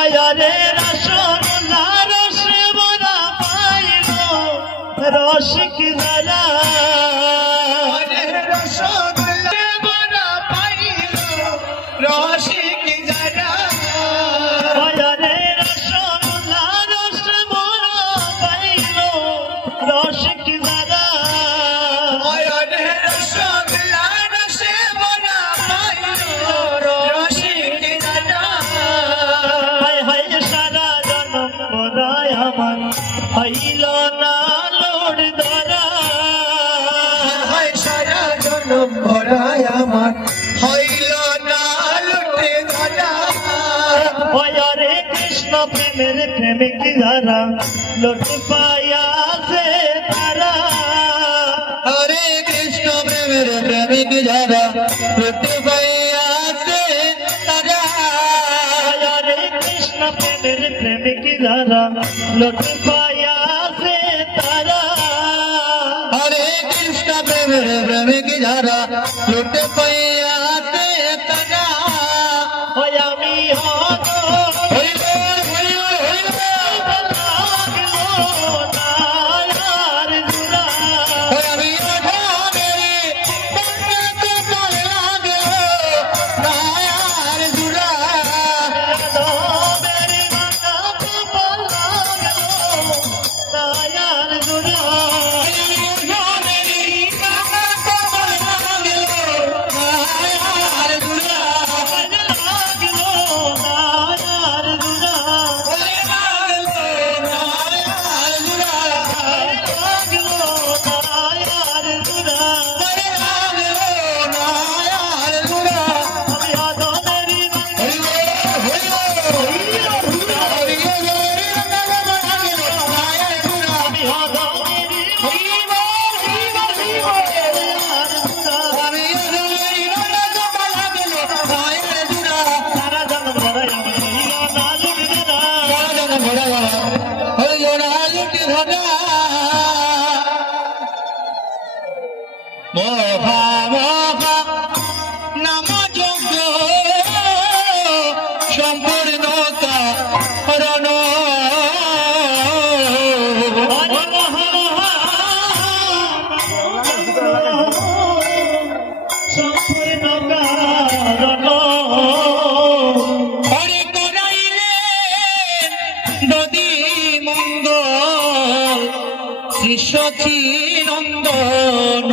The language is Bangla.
হয়ারে রসগোল্লা রসে ভরা পাইল রসিক যারা রসগোল্লা ভরা পাইল রসিক যারা হয়ারে রসগোল্লা রসে ভরা পাইল রসিক যারা হয়ারে রসগোল্লা রসে ভরা পাইল রসিক যারা হায় হায় সারা জনম বড়ায় আমার হইল না লোড় ধরা হায় সারা জনম বড়ায় আমার হইল না লোড় ধরা হরে কৃষ্ণ প্রেমের প্রেমিক যারা লোট পায়াছে তারা হরে কৃষ্ণ প্রেমের প্রেমিক যারা লোট পায়াছে তারা হরে কৃষ্ণ প্রেমের প্রেমিক যারা লোট পায়াছে তারা হরে কৃষ্ণ প্রেমের প্রেমিক যারা লোট পায়াছে তারা ওই আমি হত মোহা মোহা নাম যোগ্য সম্পূর্ণতা রণ সম্পূর্ণতা রণ হরে করাইলে নদী মঙ্গল শ্রী সচি নন্দন